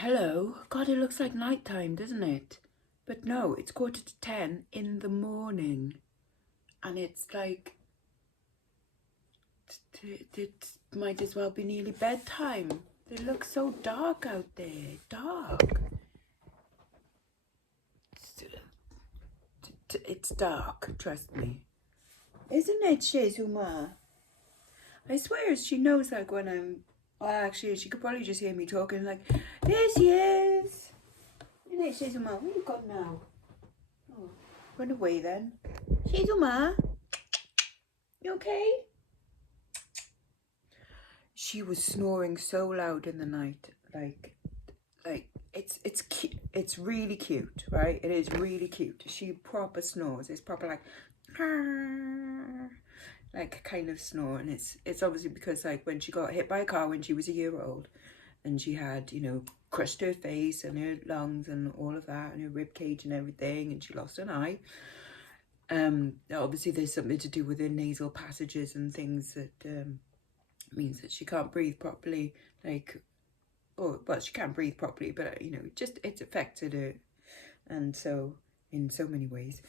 Hello? God, it looks like night time, doesn't it? But no, it's 10:15 in the morning. And it's like, it might as well be nearly bedtime. It looks so dark out there. Dark. It's dark, trust me. Isn't it, Shizuma? I swear she knows, like, when I'm... Well, actually, she could probably just hear me talking, like, there she is! Isn't it, Shizuma? Where you gone now? Oh, run away then. Shizuma? You okay? She was snoring so loud in the night, like it's really cute, right? It is really cute. She proper snores. It's proper like kind of snore, and it's obviously because, like, when she got hit by a car when she was a year old, and she had, you know, crushed her face and her lungs and all of that, and her rib cage and everything, and she lost an eye. Obviously there's something to do with her nasal passages and things that means that she can't breathe properly, like, or, well, she can't breathe properly, but, you know, just, it's affected her, and so, in so many ways.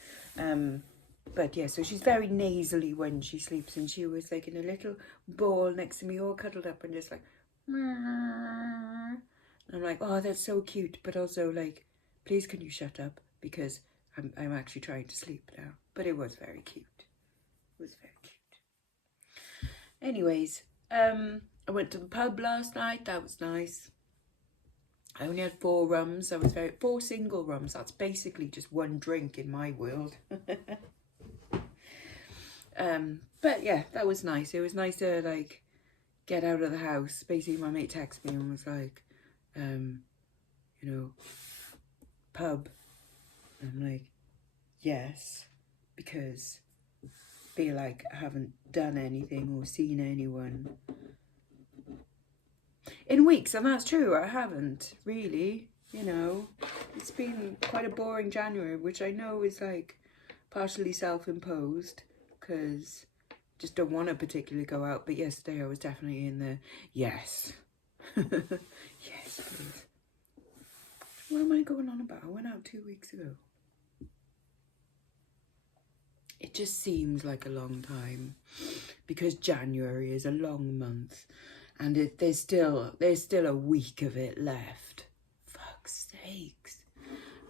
But yeah, so she's very nasally when she sleeps, and she was like in a little ball next to me, all cuddled up, and just like, and I'm like, oh, that's so cute, but also like, please can you shut up, because I'm actually trying to sleep now. But it was very cute. It was very cute. Anyways, I went to the pub last night. That was nice. I only had 4 rums. 4 single rums. That's basically just one drink in my world. But yeah, that was nice. It was nice to, like, get out of the house. Basically, my mate texted me and was like, you know, pub. And I'm like, yes, because I feel like I haven't done anything or seen anyone in weeks, and that's true. I haven't really, you know. It's been quite a boring January, which I know is like partially self-imposed because I just don't want to particularly go out. But yesterday I was definitely in the yes. Yes, please. What am I going on about? I went out 2 weeks ago. It just seems like a long time because January is a long month, and there's still a week of it left. Fuck's sakes.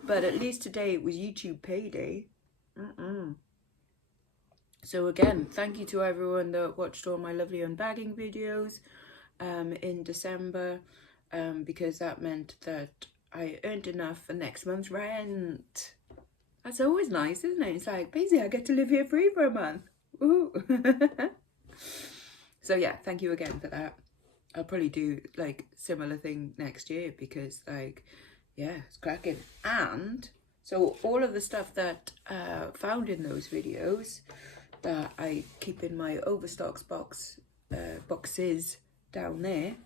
But at least today it was YouTube payday. So again, thank you to everyone that watched all my lovely unbagging videos in December, because that meant that I earned enough for next month's rent. That's always nice, isn't it? It's like, basically I get to live here free for a month. Ooh. So yeah, thank you again for that. I'll probably do like similar thing next year because, like, yeah, it's cracking. And so all of the stuff that found in those videos that I keep in my overstocks boxes down there,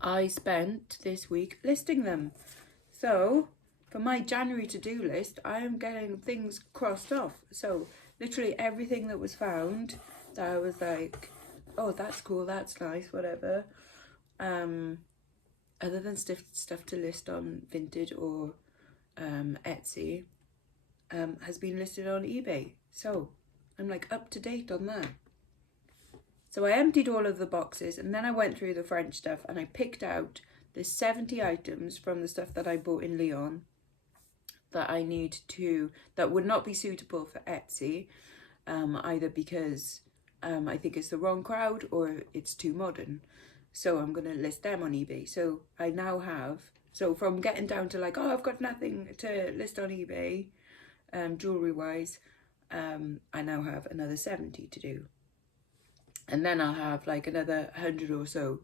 I spent this week listing them. So for my January to-do list, I am getting things crossed off. So literally everything that was found that I was like, oh, that's cool, that's nice, whatever, other than stuff to list on Vinted or Etsy, has been listed on eBay. So I'm like up to date on that. So I emptied all of the boxes, and then I went through the French stuff and I picked out the 70 items from the stuff that I bought in Lyon that I need to, that would not be suitable for Etsy, either because I think it's the wrong crowd or it's too modern. So I'm going to list them on eBay. So I now have, so from getting down to like, oh, I've got nothing to list on eBay, jewellery wise, I now have another 70 to do. And then I'll have like another 100 or so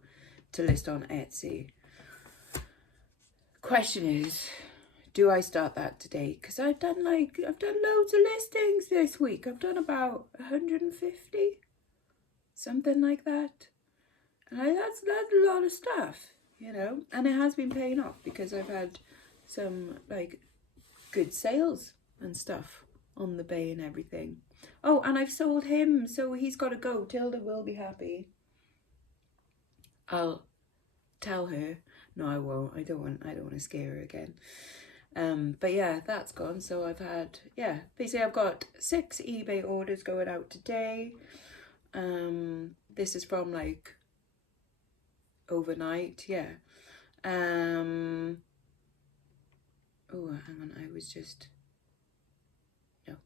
to list on Etsy. Question is, do I start that today? Because I've done loads of listings this week. I've done about 150, something like that. And that's a lot of stuff, you know. And it has been paying off because I've had some like good sales and stuff on the bay and everything. Oh, and I've sold him, so he's got to go. Tilda will be happy. I'll tell her. No, I won't. I don't want to scare her again. But yeah, that's gone. So I've had, yeah, basically I've got 6 eBay orders going out today. This is from like overnight, yeah. Oh, hang on, I was just, no.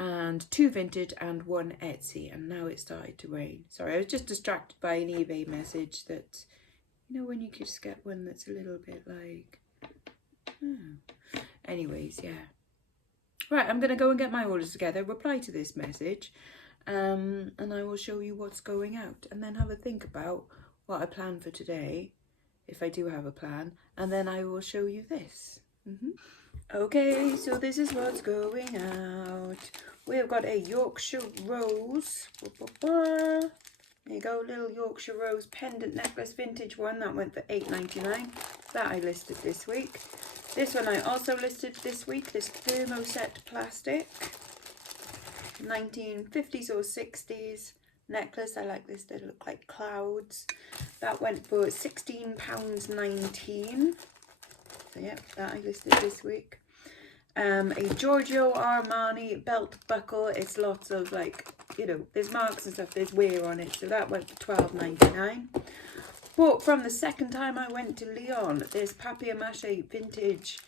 And 2 Vinted and 1 Etsy, and now it started to rain. Sorry, I was just distracted by an eBay message that, you know, when you just get one that's a little bit like, oh. Anyways, yeah. Right, I'm going to go and get my orders together, reply to this message, and I will show you what's going out, and then have a think about what I plan for today, if I do have a plan, and then I will show you this. Okay, so this is what's going out. We have got a Yorkshire Rose. There you go, little Yorkshire Rose pendant necklace, vintage one. That went for £8.99. That I listed this week. This one I also listed this week, this thermoset plastic. 1950s or 60s necklace. I like this, they look like clouds. That went for £16.19. So yeah, that I listed this week. A Giorgio Armani belt buckle. It's lots of like, you know, there's marks and stuff, there's wear on it. So that went for £12.99. Bought from the second time I went to Lyon, this papier-mâché vintage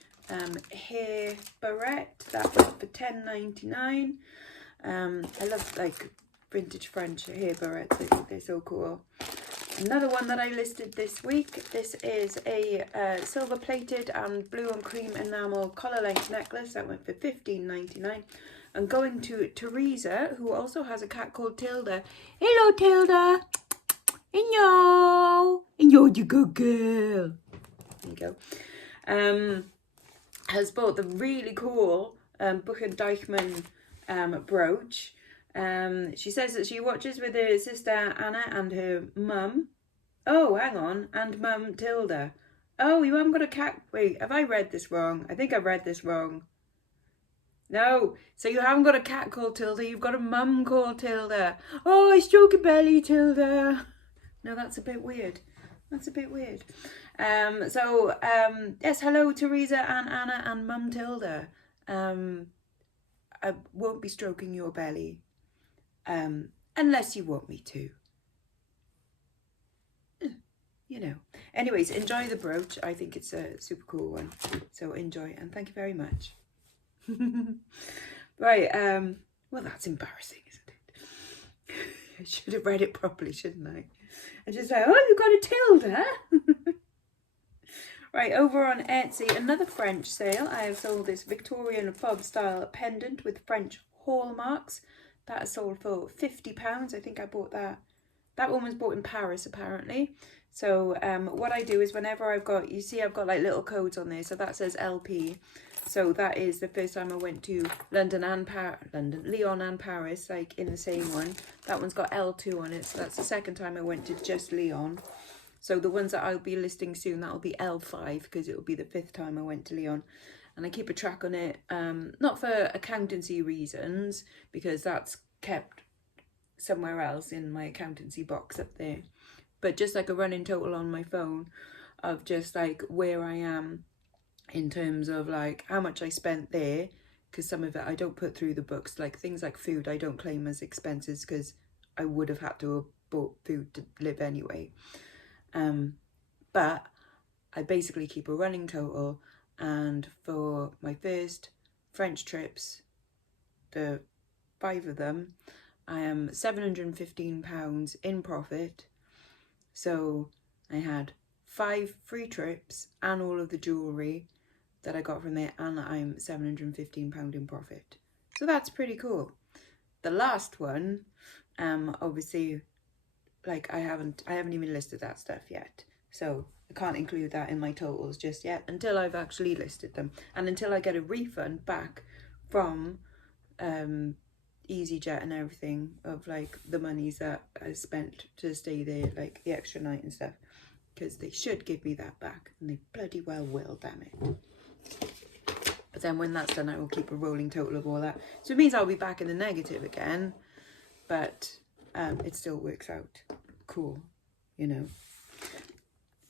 hair barrette. That went for £10.99. I love like vintage French hair barrettes. I think they're so cool. Another one that I listed this week, this is a silver plated and blue and cream enamel collar length necklace. That went for £15.99. I'm going to Teresa, who also has a cat called Tilda. Hello, Tilda. Hello. Hello, you good girl. There you go. Has bought the really cool Buch and Deichmann brooch. She says that she watches with her sister Anna and her mum. Oh, hang on, and mum Tilda. Oh, you haven't got a cat. Wait, have I read this wrong? I think I've read this wrong. No, so you haven't got a cat called Tilda, you've got a mum called Tilda. Oh, I stroke your belly, Tilda. No, that's a bit weird. That's a bit weird. Yes, hello, Teresa and Anna and mum Tilda. I won't be stroking your belly. Unless you want me to. You know. Anyways, enjoy the brooch. I think it's a super cool one. So enjoy, and thank you very much. Right, well, that's embarrassing, isn't it? I should have read it properly, shouldn't I? I just like, oh, you got a Tilda? Right, over on Etsy, another French sale. I have sold this Victorian fob style pendant with French hallmarks. That is sold for £50. I think I bought that. That one was bought in Paris, apparently. So what I do is whenever I've got, you see I've got like little codes on there. So that says LP. So that is the first time I went to Lyon and Paris, like in the same one. That one's got L2 on it. So that's the second time I went to just Lyon. So the ones that I'll be listing soon, that'll be L5 because it will be the 5th time I went to Lyon. And I keep a track on it, not for accountancy reasons, because that's kept somewhere else in my accountancy box up there. But just like a running total on my phone of just like where I am in terms of like how much I spent there, because some of it I don't put through the books. Like things like food, I don't claim as expenses because I would have had to have bought food to live anyway. But I basically keep a running total, and for my first French trips, the 5 of them, I am £715 in profit. So I had 5 free trips and all of the jewellery that I got from there, and I'm £715 in profit. So that's pretty cool. The last one, obviously, like I haven't even listed that stuff yet. So I can't include that in my totals just yet until I've actually listed them, and until I get a refund back from EasyJet and everything of like the monies that I spent to stay there, like the extra night and stuff, because they should give me that back, and they bloody well will, damn it. But then when that's done, I will keep a rolling total of all that. So it means I'll be back in the negative again, but it still works out cool. you know.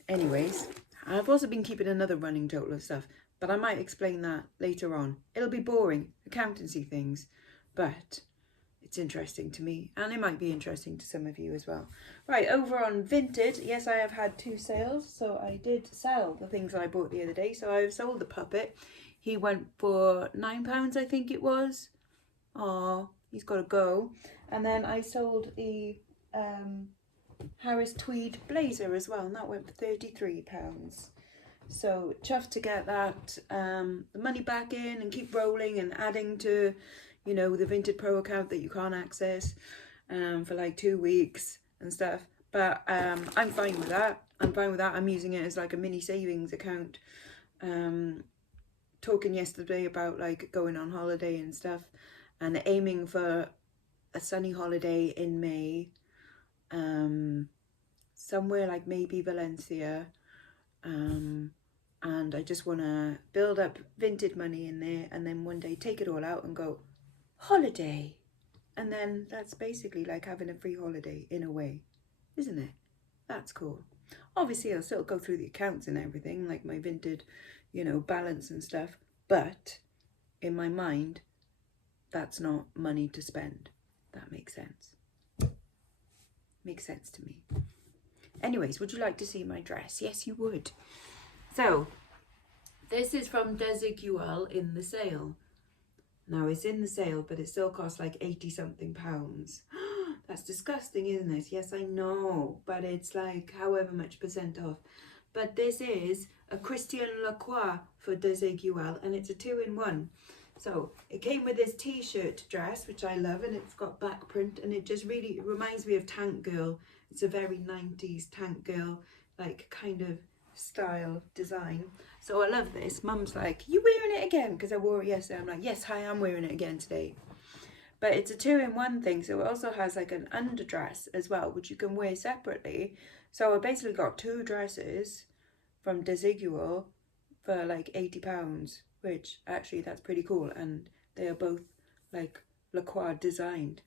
Anyways, I've also been keeping another running total of stuff, but I might explain that later on. It'll be boring, accountancy things, but it's interesting to me, and it might be interesting to some of you as well. Right, over on Vinted, yes, I have had 2 sales, so I did sell the things I bought the other day. So I've sold the puppet. He went for £9, I think it was. Oh, he's got to go. And then I sold the Harris tweed blazer as well, and that went for £33. So chuffed to get that the money back in and keep rolling and adding to, you know, the Vinted Pro account that you can't access for like 2 weeks and stuff. But I'm fine with that. I'm using it as like a mini savings account. Talking yesterday about like going on holiday and stuff, and aiming for a sunny holiday in May. Somewhere like maybe Valencia. And I just want to build up Vinted money in there, and then one day take it all out and go holiday. And then that's basically like having a free holiday in a way, isn't it? That's cool. Obviously I'll still go through the accounts and everything, like my Vinted, you know, balance and stuff, but in my mind that's not money to spend. That makes sense. Makes sense to me. Anyways, would you like to see my dress? Yes, you would. So, this is from Desigual in the sale. Now, it's in the sale, but it still costs like 80 something pounds. That's disgusting, isn't it? Yes, I know, but it's like however much % off. But this is a Christian Lacroix for Desigual, and it's a 2-in-1. So it came with this t-shirt dress, which I love, and it's got back print, and it just really reminds me of Tank Girl. It's a very 90s Tank Girl, like kind of style design. So I love this. Mum's like, you wearing it again? Because I wore it yesterday. I'm like, yes, I am wearing it again today. But it's a 2-in-1 thing, so it also has like an underdress as well, which you can wear separately. So I basically got 2 dresses from Desigual for like £80, which actually that's pretty cool, and they are both like Lacroix designed.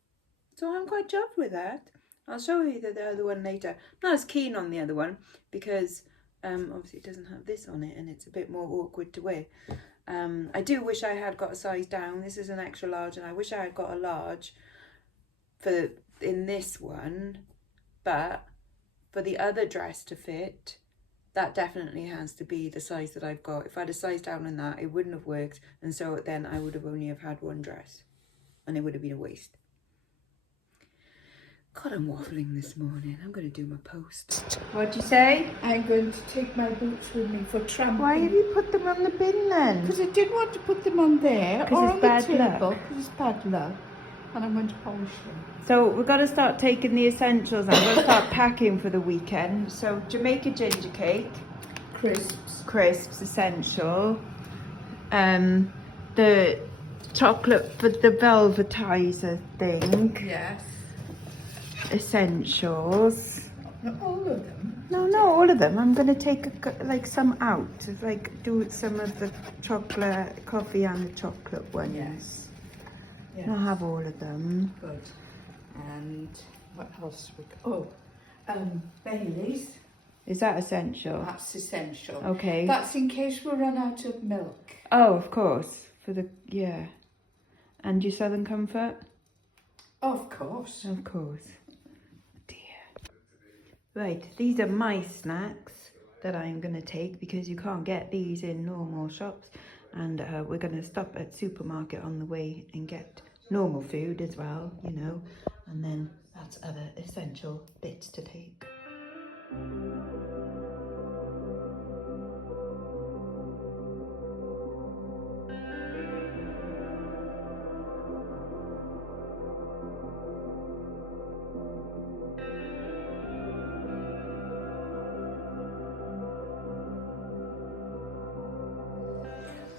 So I'm quite chuffed with that. I'll show you the other one later. I'm not as keen on the other one because obviously it doesn't have this on it, and it's a bit more awkward to wear. I do wish I had got a size down. This is an extra large, and I wish I had got a large in this one, but for the other dress to fit, that definitely has to be the size that I've got. If I had a size down in that, it wouldn't have worked, and so then I would have only have had one dress, and it would have been a waste. God, I'm waffling this morning. I'm going to do my post. What'd you say? I'm going to take my boots with me for tramping. Why have you put them on the bin then? Because I didn't want to put them on there or on the table. Because it's bad luck. And I'm going to polish them. So we've got to start taking the essentials. I'm going to start packing for the weekend. So Jamaica ginger cake. Crisps, essential. The chocolate for the velvetizer thing. Yes. Essentials. Not all of them? No, not all of them. I'm going to take like some out. Like do some of the chocolate, coffee and the chocolate ones. Yes. I'll have all of them. Good. And what else? Bailey's. Is that essential? That's essential. Okay. That's in case we run out of milk. Oh, of course. Yeah. And your Southern Comfort? Of course. Of course. Dear. Right, these are my snacks that I'm going to take because you can't get these in normal shops. And we're going to stop at supermarket on the way and get normal food as well, you know. And then that's other essential bits to take.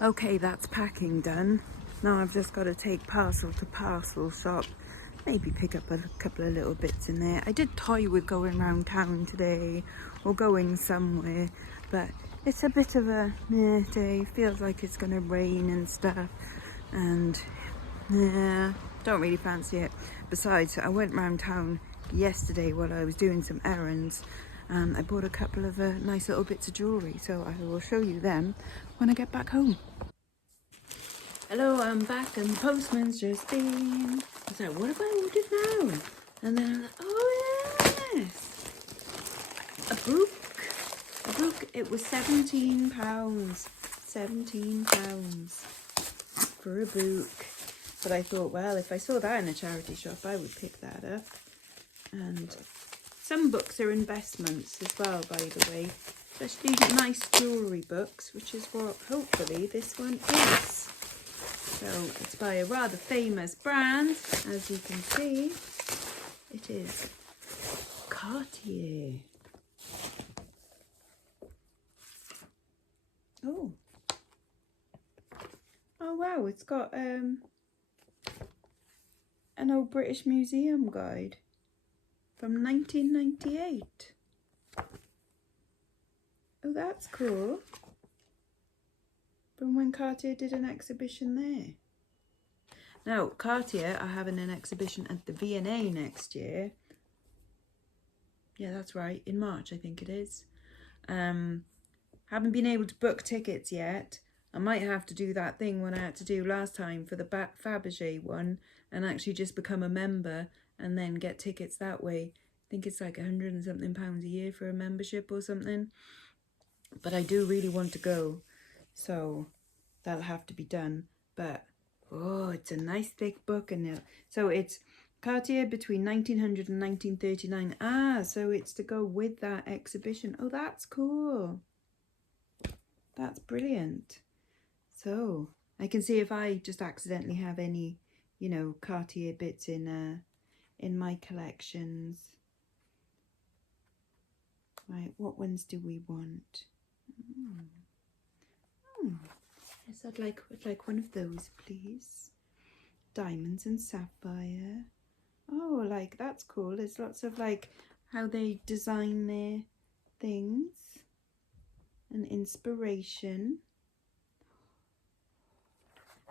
Okay, that's packing done. Now I've just got to take parcel to parcel shop. Maybe pick up a couple of little bits in there. I did toy with going around town today or going somewhere, but it's a bit of a meh day. Feels like it's going to rain and stuff, and yeah, don't really fancy it. Besides, I went around town yesterday while I was doing some errands, and I bought a couple of nice little bits of jewellery, so I will show you them when I get back home. Hello, I'm back and the postman's just been. I was like, what have I ordered now? And then I'm like, oh yes, a book. It was £17. £17 for a book. But I thought, well, if I saw that in a charity shop, I would pick that up. And some books are investments as well, by the way, especially nice jewellery books, which is what hopefully this one is. So it's by a rather famous brand, as you can see. It is Cartier. Oh. Oh wow, it's got an old British Museum guide from 1998. Oh, that's cool. From when Cartier did an exhibition there. Now, Cartier are having an exhibition at the V&A next year. Yeah, that's right, in March I think it is. Haven't been able to book tickets yet. I might have to do that thing when I had to do last time for the Fabergé one and actually just become a member and then get tickets that way. I think it's like £100 and something a year for a membership or something. But I do really want to go, so that'll have to be done. But oh, it's a nice thick book, and so it's Cartier between 1900 and 1939. Ah, so it's to go with that exhibition. Oh, that's cool. That's brilliant. So I can see if I just accidentally have any, you know, Cartier bits in my collections. Right, what ones do we want? Yes, I'd like one of those, please. Diamonds and sapphire. Oh, like that's cool. There's lots of like how they design their things and inspiration.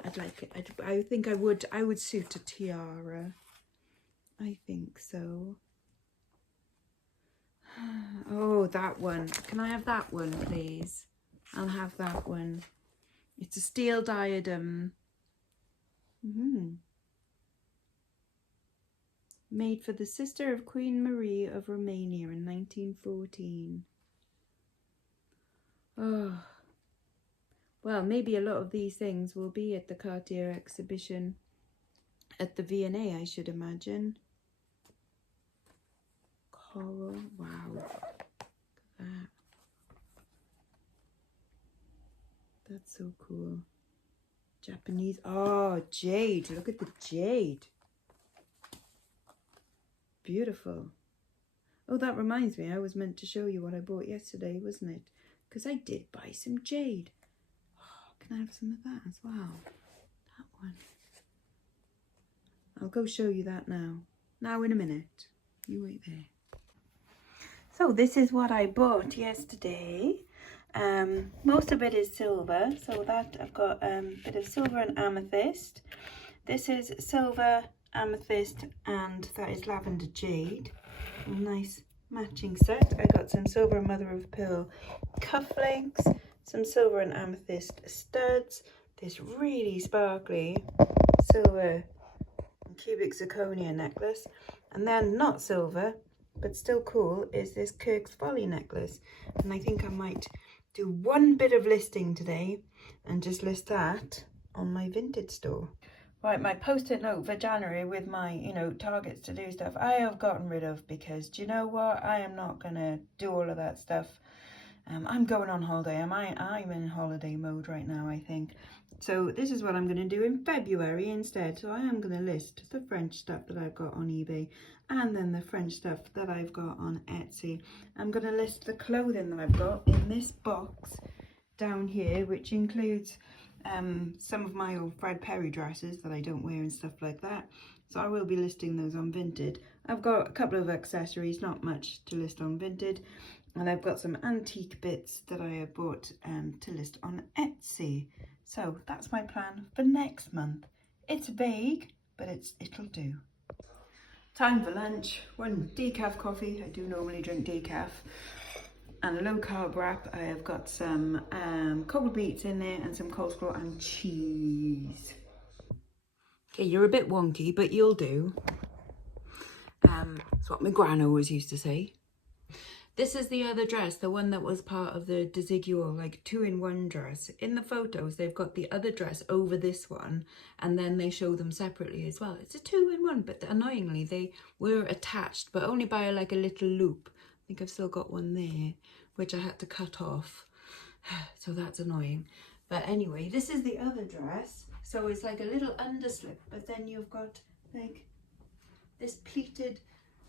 I'd like it. I think I would suit a tiara. I think so. Oh, that one. Can I have that one, please? I'll have that one. It's a steel diadem. Made for the sister of Queen Marie of Romania in 1914. Oh. Well, maybe a lot of these things will be at the Cartier exhibition at the V&A, I should imagine. Coral. Wow. Look at that. That's so cool. Japanese. Oh, jade. Look at the jade. Beautiful. Oh, that reminds me. I was meant to show you what I bought yesterday, wasn't it? Because I did buy some jade. Oh, can I have some of that as well? That one. I'll go show you that now. Now in a minute. You wait there. So this is what I bought yesterday. Most of it is silver, so that I've got a bit of silver and amethyst. This is silver, amethyst, and that is lavender jade. A nice matching set. I got some silver mother of pearl cufflinks, some silver and amethyst studs, this really sparkly silver cubic zirconia necklace, and then not silver but still cool is this Kirk's Folly necklace. And I think I might do one bit of listing today and just list that on my Vinted store. Right, my post-it note for January with my, you know, targets to do stuff, I have gotten rid of because, do you know what? I am not going to do all of that stuff. I'm going on holiday. I'm in holiday mode right now, I think. So this is what I'm going to do in February instead. So I am going to list the French stuff that I've got on eBay and then the French stuff that I've got on Etsy. I'm going to list the clothing that I've got in this box down here, which includes some of my old Fred Perry dresses that I don't wear and stuff like that. So I will be listing those on Vinted. I've got a couple of accessories, not much to list on Vinted. And I've got some antique bits that I have bought to list on Etsy. So that's my plan for next month. It's vague, but it'll do. Time for lunch. One decaf coffee. I do normally drink decaf. And a low carb wrap. I have got some cold beets in there and some coleslaw and cheese. Okay, you're a bit wonky, but you'll do. That's what my gran always used to say. This is the other dress, the one that was part of the Desigual, like 2-in-1 dress. In the photos, they've got the other dress over this one, and then they show them separately as well. It's a 2-in-1, but annoyingly, they were attached, but only by like a little loop. I think I've still got one there, which I had to cut off. So that's annoying. But anyway, this is the other dress. So it's like a little underslip, but then you've got like this pleated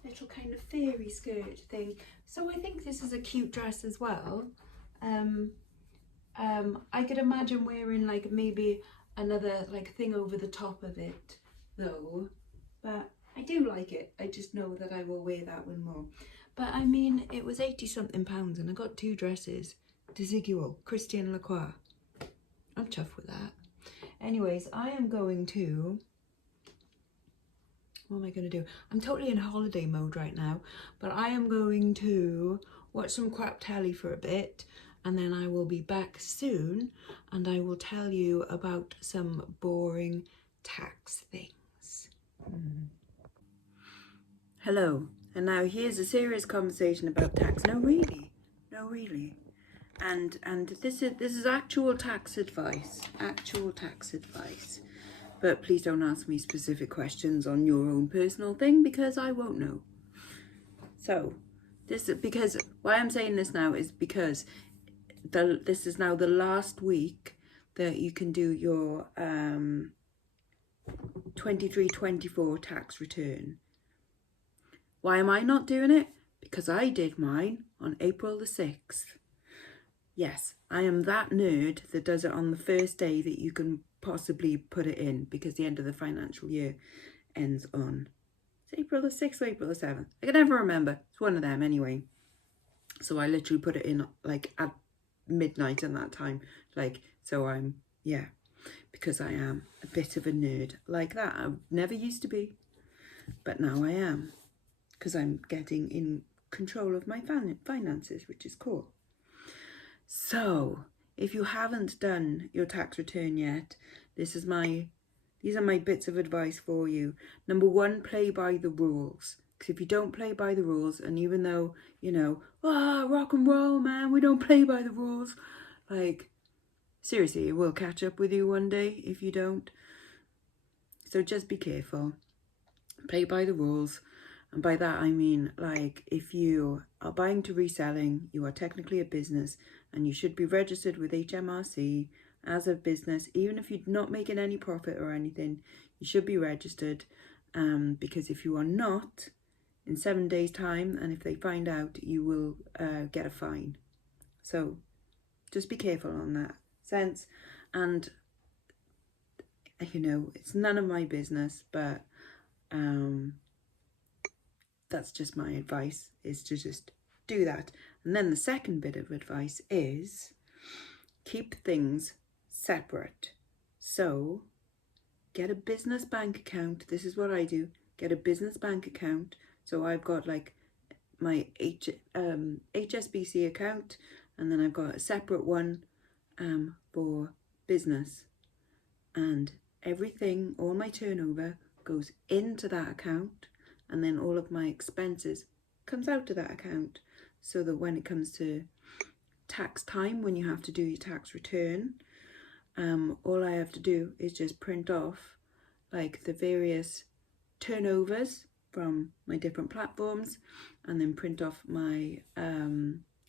little kind of fairy skirt thing. So I think this is a cute dress as well. I could imagine wearing like maybe another like thing over the top of it though, but I do like it. I just know that I will wear that one more. But I mean, it was 80 something pounds and I got 2 dresses. Desigual, Christian Lacroix. I'm chuffed with that. Anyways, I am going to, what am I going to do? I'm totally in holiday mode right now, but I am going to watch some crap telly for a bit, and then I will be back soon, and I will tell you about some boring tax things. Hello, and now here's a serious conversation about tax. No, really. And this is actual tax advice. But please don't ask me specific questions on your own personal thing because I won't know. So, why I'm saying this now is because this is now the last week that you can do your 23-24 tax return. Why am I not doing it? Because I did mine on April the 6th. Yes, I am that nerd that does it on the first day that you can possibly put it in, because the end of the financial year ends on April the 6th or April the 7th. I can never remember. It's one of them anyway. So I literally put it in like at midnight in that time. Like, so I'm, yeah, because I am a bit of a nerd like that. I never used to be, but now I am, because I'm getting in control of my finances, which is cool. So, if you haven't done your tax return yet, these are my bits of advice for you. Number 1, play by the rules. Because if you don't play by the rules, and even though, you know, rock and roll, man, we don't play by the rules. Like, seriously, it will catch up with you one day if you don't. So just be careful. Play by the rules. And by that I mean, like, if you are buying to reselling, you are technically a business and you should be registered with HMRC as a business. Even if you're not making any profit or anything, you should be registered, because if you are not, in 7 days time, and if they find out, you will get a fine. So just be careful on that sense. And, you know, it's none of my business, but that's just my advice, is to just do that. And then the second bit of advice is keep things separate. So get a business bank account. This is what I do. Get a business bank account. So I've got like my HSBC account, and then I've got a separate one for business. And everything, all my turnover goes into that account, and then all of my expenses comes out to that account, so that when it comes to tax time, when you have to do your tax return, all I have to do is just print off like the various turnovers from my different platforms, and then print off my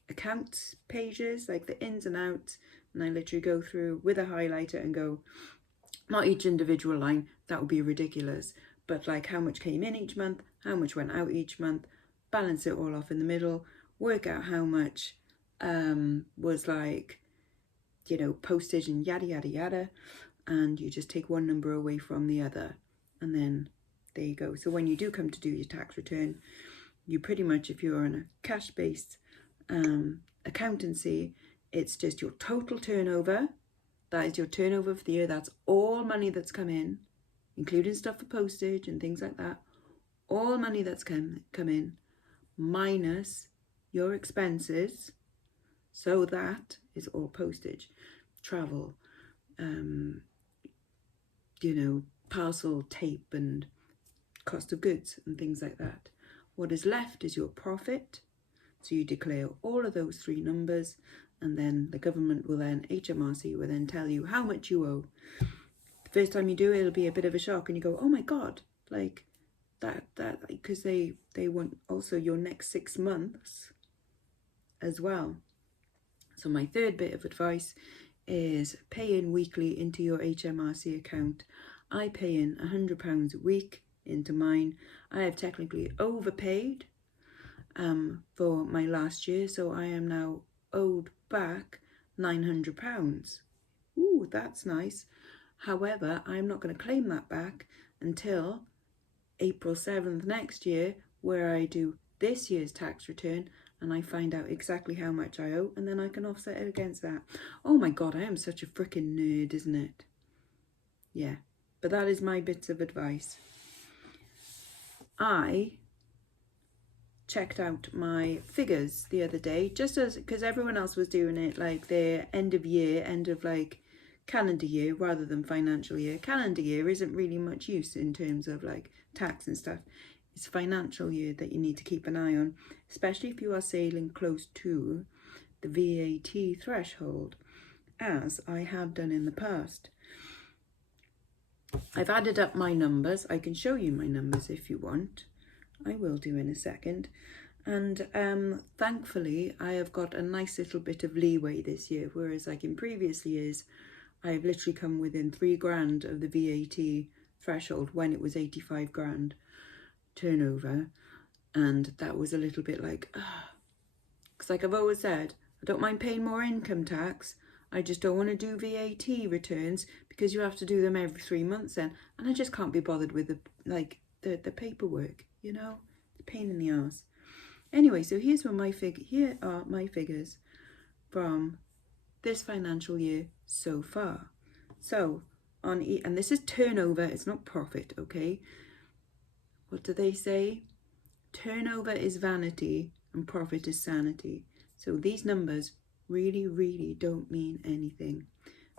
accounts pages, like the ins and outs, and I literally go through with a highlighter and go, not each individual line, that would be ridiculous, but like how much came in each month, how much went out each month, balance it all off in the middle, work out how much was like, you know, postage and yada yada yada, and you just take one number away from the other, and then there you go. So when you do come to do your tax return, you pretty much, if you're in a cash-based accountancy, it's just your total turnover. That is your turnover for the year. That's all money that's come in, including stuff for postage and things like that, all money that's come in minus your expenses. So that is all postage, travel, parcel tape and cost of goods and things like that. What is left is your profit. So you declare all of those three numbers, and then the government will then, HMRC will then tell you how much you owe. The first time you do it, it'll be a bit of a shock, and you go, oh my God, like that, because they want also your next 6 months as well. So my third bit of advice is pay in weekly into your HMRC account. I pay in £100 a week into mine. I have technically overpaid for my last year, so I am now owed back £900. Ooh, that's nice. However, I'm not going to claim that back until April 7th next year, where I do this year's tax return and I find out exactly how much I owe, and then I can offset it against that. Oh my God, I am such a freaking nerd, isn't it? Yeah, but that is my bits of advice. I checked out my figures the other day, just as because everyone else was doing it like their end of like calendar year rather than financial year. Calendar year isn't really much use in terms of like tax and stuff. It's financial year that you need to keep an eye on, especially if you are sailing close to the VAT threshold, as I have done in the past. I've added up my numbers. I can show you my numbers if you want. I will do in a second. And thankfully, I have got a nice little bit of leeway this year, whereas like in previous years, I've literally come within 3 grand of the VAT threshold when it was 85 grand turnover. And that was a little bit like, because like I've always said, I don't mind paying more income tax. I just don't want to do VAT returns because you have to do them every 3 months then. And I just can't be bothered with the paperwork, you know, the pain in the ass. Anyway, so here are my figures from this financial year so far. So and this is turnover, it's not profit, okay? What do they say? Turnover is vanity and profit is sanity. So these numbers really, really don't mean anything.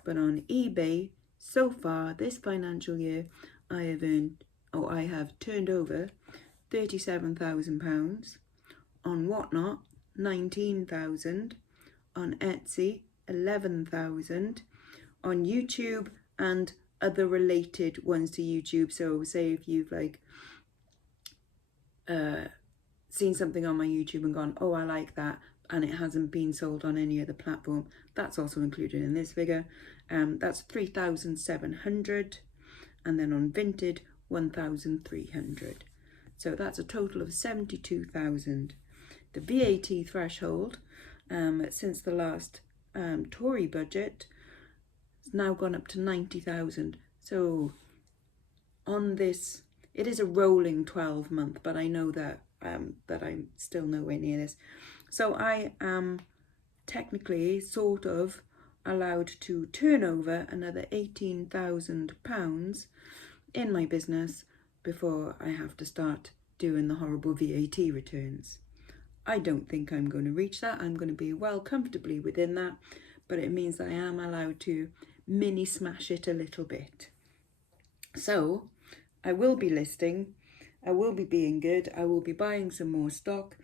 But on eBay, so far this financial year, I have turned over £37,000. On Whatnot, 19,000. On Etsy, 11,000. On YouTube and other related ones to YouTube. So say if you've like seen something on my YouTube and gone, oh, I like that, and it hasn't been sold on any other platform, that's also included in this figure. That's 3,700, and then on Vinted 1,300. So that's a total of 72,000. The VAT threshold since the last Tory budget has now gone up to 90,000. So on this, it is a rolling 12-month, but I know that that I'm still nowhere near this. So I am technically sort of allowed to turn over another £18,000 in my business before I have to start doing the horrible VAT returns. I don't think I'm going to reach that. I'm going to be well comfortably within that, but it means that I am allowed to mini smash it a little bit. So I will be listing, I will be being good, I will be buying some more stock,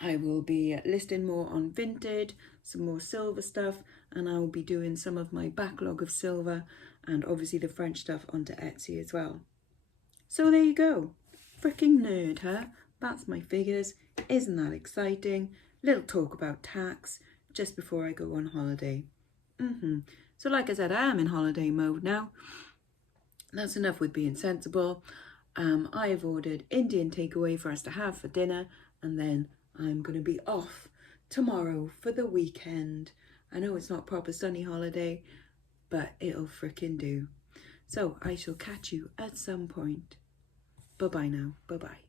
I will be listing more on Vinted, some more silver stuff, and I will be doing some of my backlog of silver and obviously the French stuff onto Etsy as well. So there you go. Freaking nerd, huh? That's my figures. Isn't that exciting? Little talk about tax just before I go on holiday. So like I said, I am in holiday mode now. That's enough with being sensible. I have ordered Indian takeaway for us to have for dinner, and then I'm going to be off tomorrow for the weekend. I know it's not proper sunny holiday, but it'll frickin' do. So I shall catch you at some point. Bye-bye now. Bye-bye.